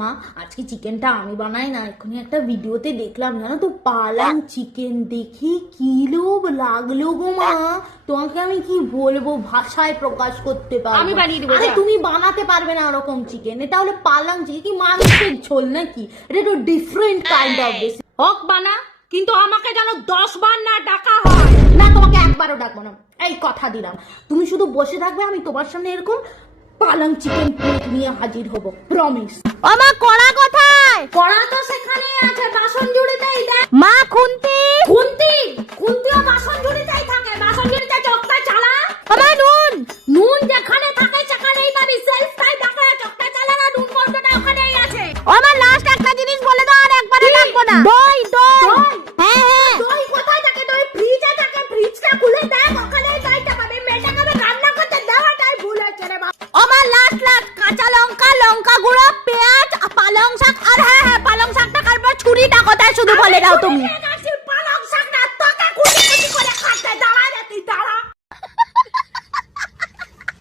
মা আজকে চিকেনটা আমি বানাই না, এক্ষুনি একটা ভিডিওতে দেখলাম জানো তো, পালাং চিকেন দেখি কি লোভ লাগলো গো মা। তোমাকে আমি কি বলবো, ভাষায় প্রকাশ করতে পারবো। আমি বানিয়ে দেবো। আরে তুমি বানাতে পারবে না ওরকম চিকেন, এটা হলো পালাং চিকেন, কি মাংসের ঝোল নাকি? এটা একটু ডিফারেন্ট কাইন্ড অফ ডিশ। হোক বানা, কিন্তু আমাকে যেন 10 বার না ডাকা হয়। না, তোমাকে একবারও ডাকবো না, এই কথা দিলাম। তুমি শুধু বসে থাকবে, আমি তোমার সামনে এরকম পালং চিকেন প্লেট নিয়ে হাজির হব, প্রমিস। মা কড়া কোথায়? কড়া তো সেখানেই আছে, বাসন ঝুড়িতেই দেখ। মা খুন্তি খুন্তিও বাসন ঝুড়িতেই থাকে, বাসন ঝুড়িতে চোখটা চালা। আমার নুন নুন যেখানে থাকে সেখানেই পাবি, সেলফটাই দেখা, চোখটা চালা না, নুন বলতেটা ওখানেই আছে। আমার লাস্ট একটা জিনিস বলে দাও, আর একবারে ডাকবো না। দই দই দই? হ্যাঁ হ্যাঁ দই কোথায় থাকে? দই ফ্রিজে থাকে, ফ্রিজটা খুলে দেখ, ওখানেই দইটা পাবে। মেয়েটাকে আমি রান্না করতে দেওয়াটাই ভুল হয়েছে রে বাবা। আমার লাস্ট কাঁচা লঙ্কা, লঙ্কা গুঁড়ো, পেঁয়াজ, পালং শাক, আর হ্যাঁ পালং শাকটা কাটবার ছুরিটা কোথায় শুধু বলে দাও তুমি।